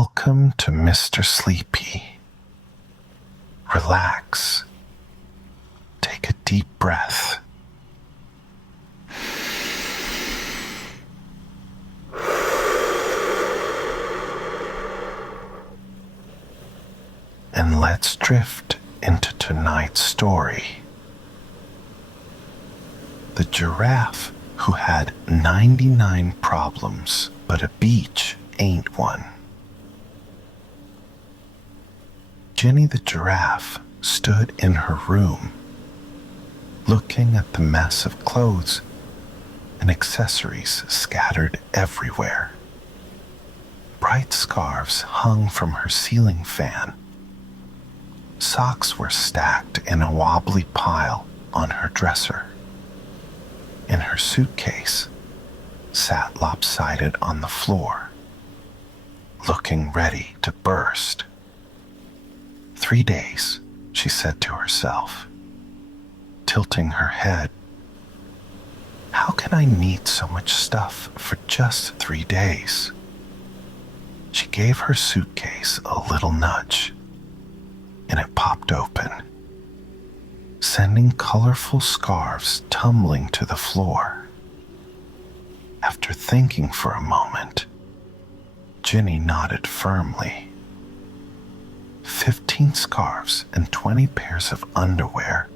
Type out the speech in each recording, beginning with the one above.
Welcome to Mr. Sleepy. Relax. Take a deep breath. And let's drift into tonight's story. The giraffe who had 99 problems, but a beach ain't one. Ginny the giraffe stood in her room, looking at the mess of clothes and accessories scattered everywhere. Bright scarves hung from her ceiling fan. Socks were stacked in a wobbly pile on her dresser. And her suitcase sat lopsided on the floor, looking ready to burst. 3 days, she said to herself, tilting her head. How can I need so much stuff for just 3 days? She gave her suitcase a little nudge, and it popped open, sending colorful scarves tumbling to the floor. After thinking for a moment, Ginny nodded firmly. 15 scarves and 20 pairs of underwear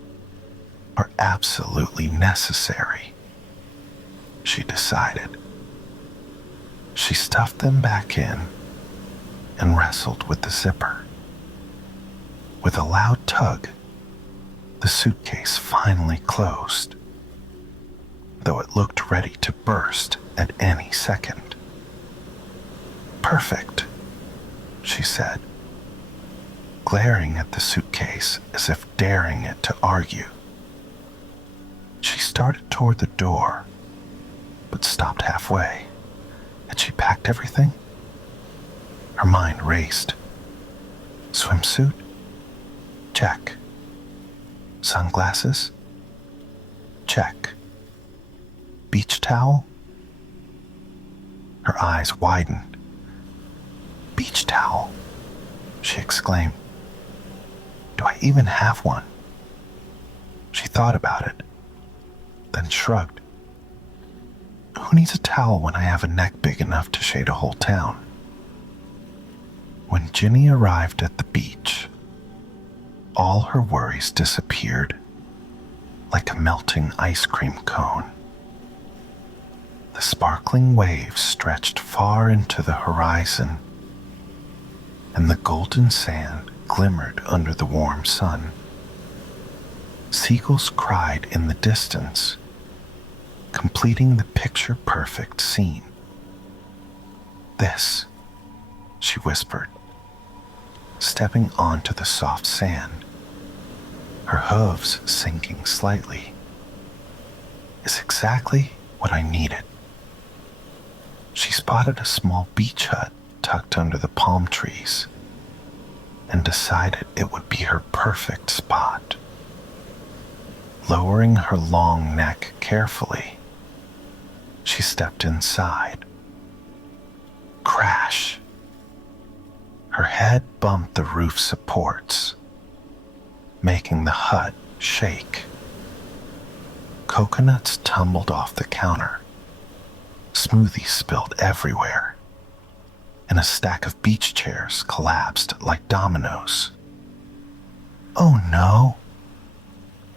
are absolutely necessary, she decided. She stuffed them back in and wrestled with the zipper. With a loud tug, the suitcase finally closed, though it looked ready to burst at any second. Perfect, she said, glaring at the suitcase as if daring it to argue. She started toward the door, but stopped halfway. Had she packed everything? Her mind raced. Swimsuit? Check. Sunglasses? Check. Beach towel? Her eyes widened. Beach towel, she exclaimed. Do I even have one? She thought about it, then shrugged. Who needs a towel when I have a neck big enough to shade a whole town? When Ginny arrived at the beach, all her worries disappeared like a melting ice cream cone. The sparkling waves stretched far into the horizon, and the golden sand glimmered under the warm sun. Seagulls cried in the distance, completing the picture-perfect scene. This, she whispered, stepping onto the soft sand, her hooves sinking slightly, is exactly what I needed. She spotted a small beach hut tucked under the palm trees and decided it would be her perfect spot. Lowering her long neck carefully, she stepped inside. Crash! Her head bumped the roof supports, making the hut shake. Coconuts tumbled off the counter. Smoothies spilled everywhere, and a stack of beach chairs collapsed like dominoes. Oh no,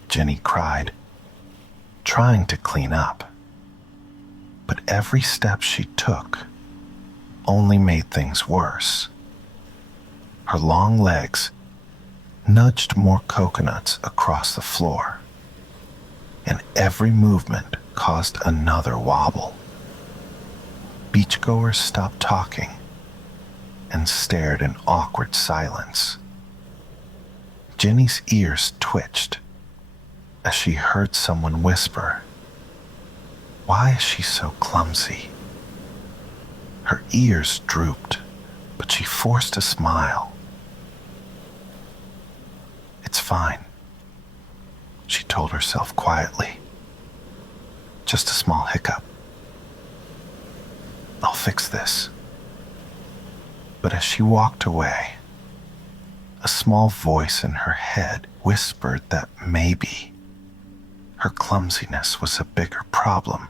Ginny cried, trying to clean up. But every step she took only made things worse. Her long legs nudged more coconuts across the floor, and every movement caused another wobble. Beachgoers stopped talking and stared in awkward silence. Ginny's ears twitched as she heard someone whisper, "Why is she so clumsy?" Her ears drooped, but she forced a smile. It's fine, she told herself quietly. Just a small hiccup. I'll fix this. But as she walked away, a small voice in her head whispered that maybe her clumsiness was a bigger problem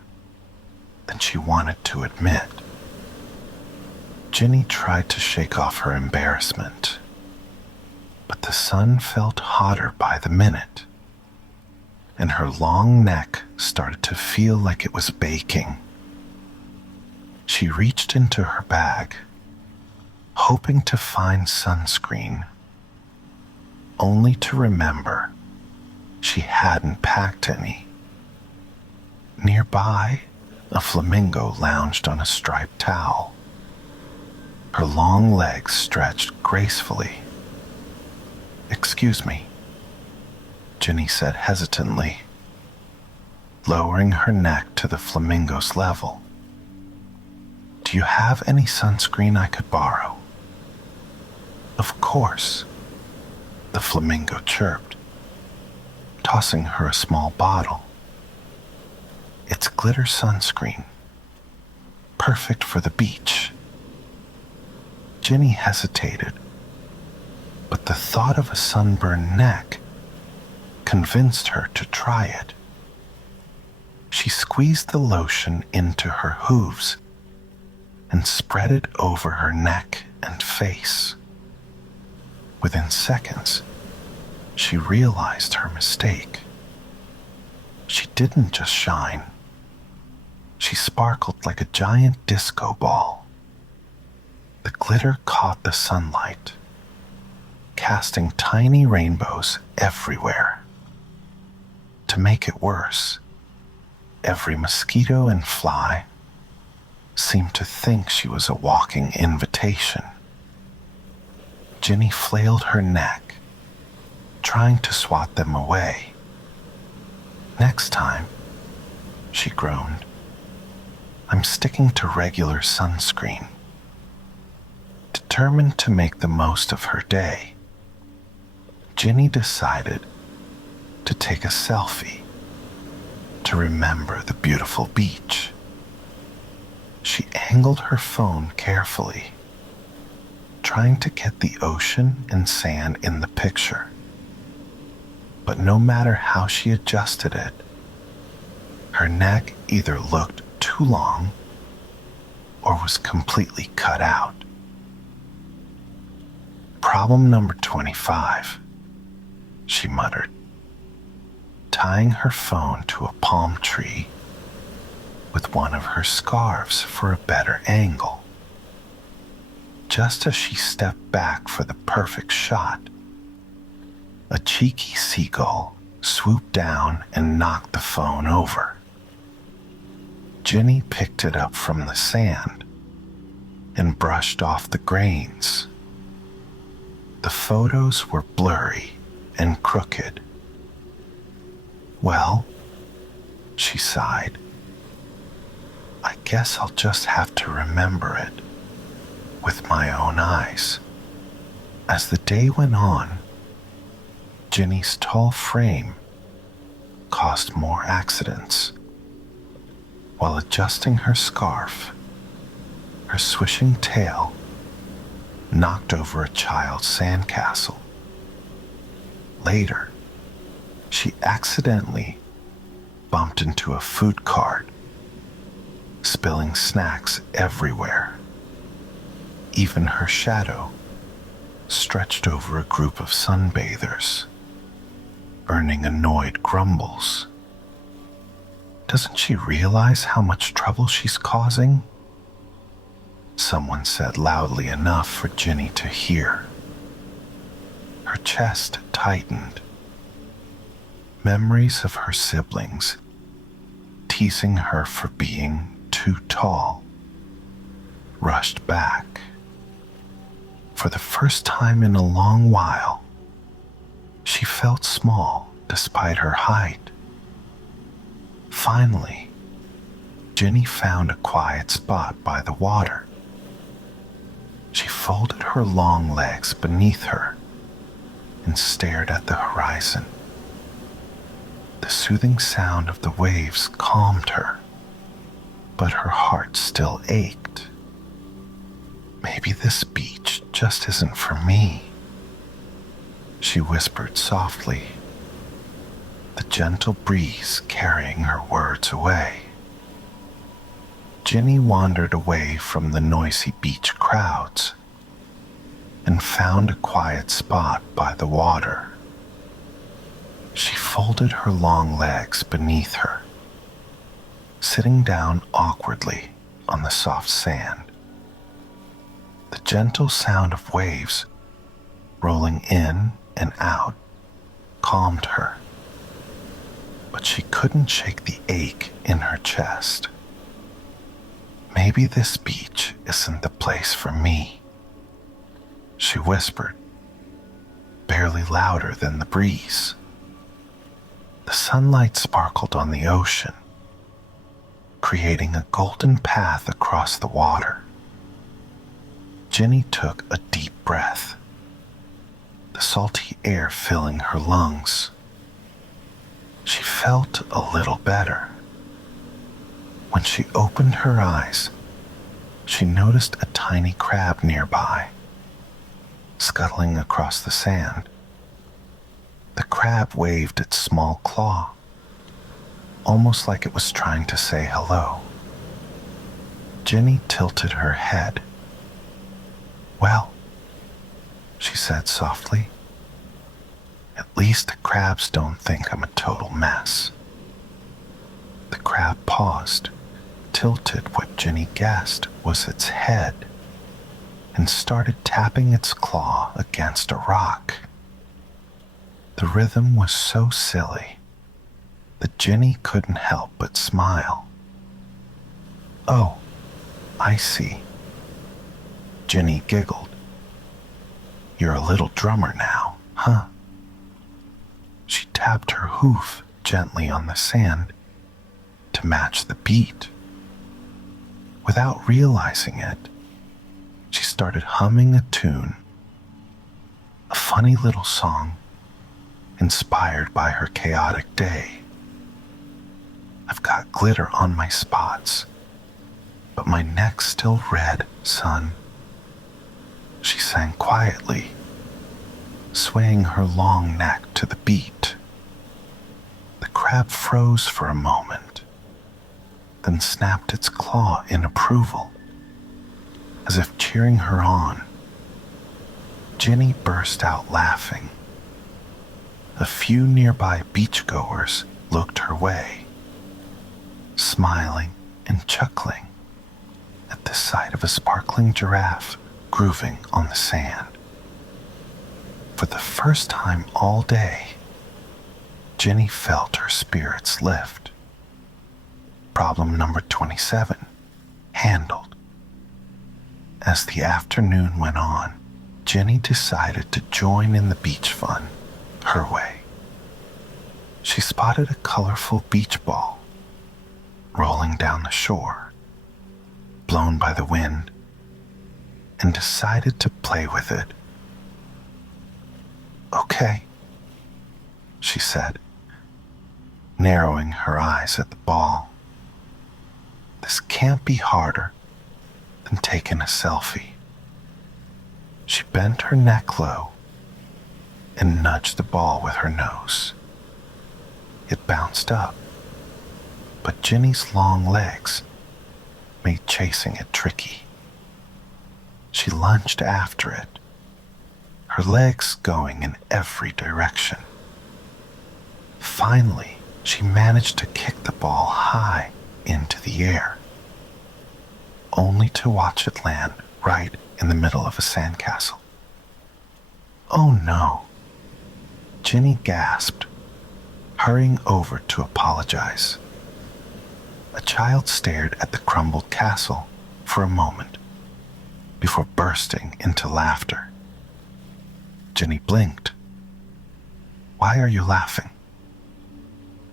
than she wanted to admit. Ginny tried to shake off her embarrassment, but the sun felt hotter by the minute, and her long neck started to feel like it was baking. She reached into her bag, hoping to find sunscreen, only to remember she hadn't packed any. Nearby, a flamingo lounged on a striped towel. Her long legs stretched gracefully. "Excuse me," Ginny said hesitantly, lowering her neck to the flamingo's level. "Do you have any sunscreen I could borrow?" "Of course," the flamingo chirped, tossing her a small bottle. "It's glitter sunscreen, perfect for the beach." Ginny hesitated, but the thought of a sunburned neck convinced her to try it. She squeezed the lotion into her hooves and spread it over her neck and face. Within seconds, she realized her mistake. She didn't just shine. She sparkled like a giant disco ball. The glitter caught the sunlight, casting tiny rainbows everywhere. To make it worse, every mosquito and fly seemed to think she was a walking invitation. Ginny flailed her neck, trying to swat them away. "Next time," she groaned, "I'm sticking to regular sunscreen." Determined to make the most of her day, Ginny decided to take a selfie to remember the beautiful beach. She angled her phone carefully, trying to get the ocean and sand in the picture. But no matter how she adjusted it, her neck either looked too long or was completely cut out. "Problem number 25, she muttered, tying her phone to a palm tree with one of her scarves for a better angle. Just as she stepped back for the perfect shot, a cheeky seagull swooped down and knocked the phone over. Ginny picked it up from the sand and brushed off the grains. The photos were blurry and crooked. "Well," she sighed, "I guess I'll just have to remember it with my own eyes." As the day went on, Ginny's tall frame caused more accidents. While adjusting her scarf, her swishing tail knocked over a child's sandcastle. Later, she accidentally bumped into a food cart, spilling snacks everywhere. Even her shadow stretched over a group of sunbathers, earning annoyed grumbles. "Doesn't she realize how much trouble she's causing?" someone said loudly enough for Ginny to hear. Her chest tightened. Memories of her siblings teasing her for being too tall rushed back. For the first time in a long while, she felt small despite her height. Finally, Ginny found a quiet spot by the water. She folded her long legs beneath her and stared at the horizon. The soothing sound of the waves calmed her, but her heart still ached. Maybe this beach just isn't for me, she whispered softly, the gentle breeze carrying her words away. Ginny wandered away from the noisy beach crowds and found a quiet spot by the water. She folded her long legs beneath her, sitting down awkwardly on the soft sand. The gentle sound of waves rolling in and out calmed her, but she couldn't shake the ache in her chest. Maybe this beach isn't the place for me, she whispered, barely louder than the breeze. The sunlight sparkled on the ocean, creating a golden path across the water. Ginny took a deep breath, the salty air filling her lungs. She felt a little better. When she opened her eyes, she noticed a tiny crab nearby, scuttling across the sand. The crab waved its small claw, almost like it was trying to say hello. Ginny tilted her head. "Well," she said softly, "at least the crabs don't think I'm a total mess." The crab paused, tilted what Ginny guessed was its head, and started tapping its claw against a rock. The rhythm was so silly that Ginny couldn't help but smile. "Oh, I see." Ginny giggled. "You're a little drummer now, huh?" She tapped her hoof gently on the sand to match the beat. Without realizing it, she started humming a tune, a funny little song inspired by her chaotic day. "I've got glitter on my spots, but my neck's still red, son," she sang quietly, swaying her long neck to the beat. The crab froze for a moment, then snapped its claw in approval, as if cheering her on. Ginny burst out laughing. A few nearby beachgoers looked her way, smiling and chuckling at the sight of a sparkling giraffe grooving on the sand. For the first time all day, Ginny felt her spirits lift. Problem number 27, handled. As the afternoon went on, Ginny decided to join in the beach fun her way. She spotted a colorful beach ball rolling down the shore, blown by the wind, and decided to play with it. "Okay," she said, narrowing her eyes at the ball. "This can't be harder than taking a selfie." She bent her neck low and nudged the ball with her nose. It bounced up, but Ginny's long legs made chasing it tricky. She lunged after it, her legs going in every direction. Finally, she managed to kick the ball high into the air, only to watch it land right in the middle of a sandcastle. "Oh no," Ginny gasped, hurrying over to apologize. A child stared at the crumbled castle for a moment before bursting into laughter. Ginny blinked. "Why are you laughing?"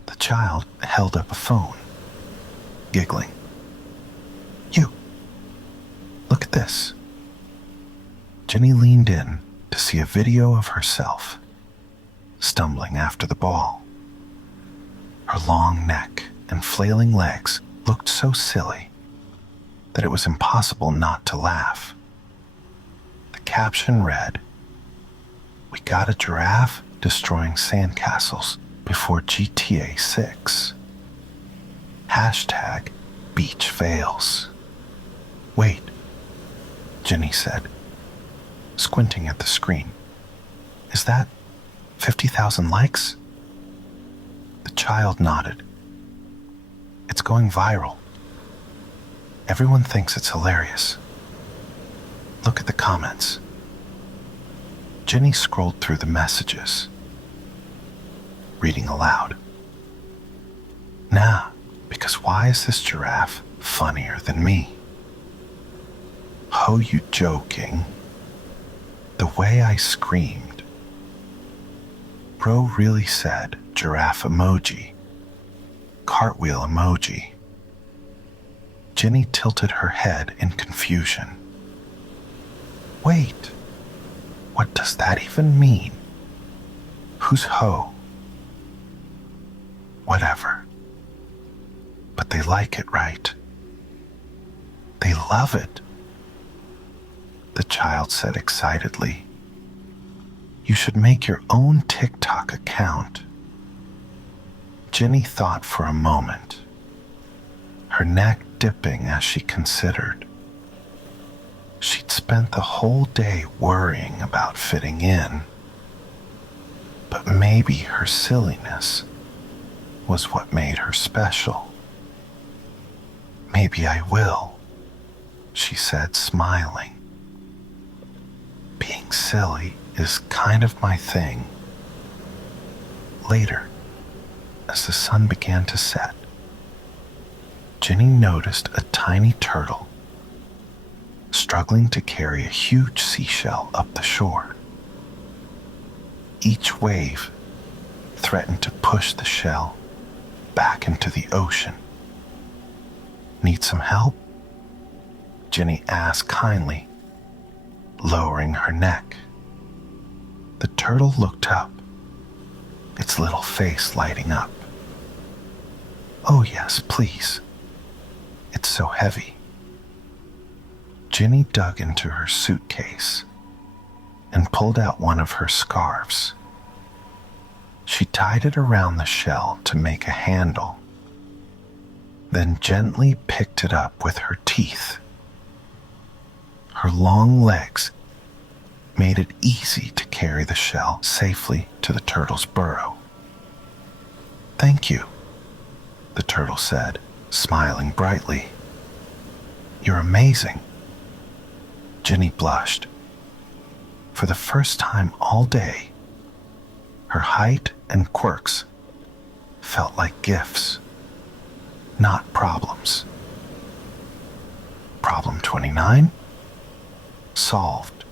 The child held up a phone, giggling. "You, look at this." Ginny leaned in to see a video of herself stumbling after the ball. Her long neck and flailing legs looked so silly that it was impossible not to laugh. caption read, "We got a giraffe destroying sandcastles before GTA 6. Hashtag beach fails." "Wait," Ginny said, squinting at the screen. "Is that 50,000 likes?" The child nodded. "It's going viral. Everyone thinks it's hilarious. Look at the comments." Ginny scrolled through the messages, reading aloud. "Nah, because why is this giraffe funnier than me? 𝐬𝐢𝐿 joking. The way I screamed. Bro really said giraffe emoji. Cartwheel emoji." Ginny tilted her head in confusion. "Wait, what does that even mean? Who's 𝐬𝐿? Whatever. But they like it, right? They love it," the child said excitedly. "You should make your own TikTok account." Ginny thought for a moment, her neck dipping as she considered. She'd spent the whole day worrying about fitting in, but maybe her silliness was what made her special. "Maybe I will," she said, smiling. "Being silly is kind of my thing." Later, as the sun began to set, Ginny noticed a tiny turtle struggling to carry a huge seashell up the shore. Each wave threatened to push the shell back into the ocean. "Need some help?" Ginny asked kindly, lowering her neck. The turtle looked up, its little face lighting up. "Oh yes, please. It's so heavy." Ginny dug into her suitcase and pulled out one of her scarves. She tied it around the shell to make a handle, then gently picked it up with her teeth. Her long legs made it easy to carry the shell safely to the turtle's burrow. "Thank you," the turtle said, smiling brightly. "You're amazing." Ginny blushed. For the first time all day, her height and quirks felt like gifts, not problems. Problem 29? Solved.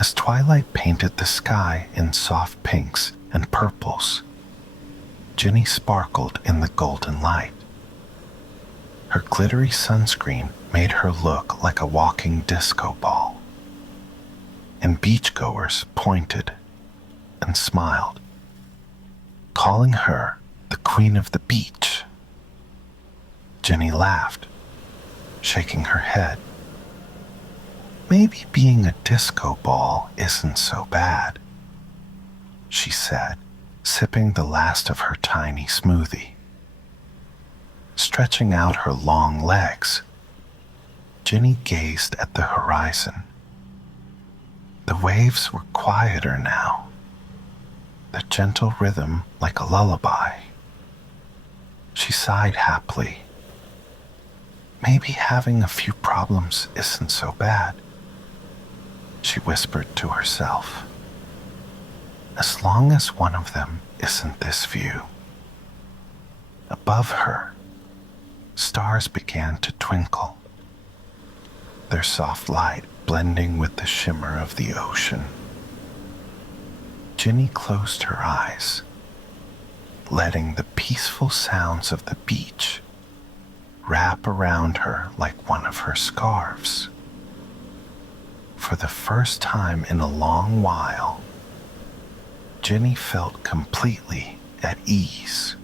As twilight painted the sky in soft pinks and purples, Ginny sparkled in the golden light. Her glittery sunscreen made her look like a walking disco ball, and beachgoers pointed and smiled, calling her the Queen of the Beach. Ginny laughed, shaking her head. "Maybe being a disco ball isn't so bad," she said, sipping the last of her tiny smoothie. Stretching out her long legs, Ginny gazed at the horizon. The waves were quieter now, their gentle rhythm like a lullaby. She sighed happily. "Maybe having a few problems isn't so bad," she whispered to herself. "As long as one of them isn't this view." Above her, stars began to twinkle, their soft light blending with the shimmer of the ocean. Ginny closed her eyes, letting the peaceful sounds of the beach wrap around her like one of her scarves. For the first time in a long while, Ginny felt completely at ease.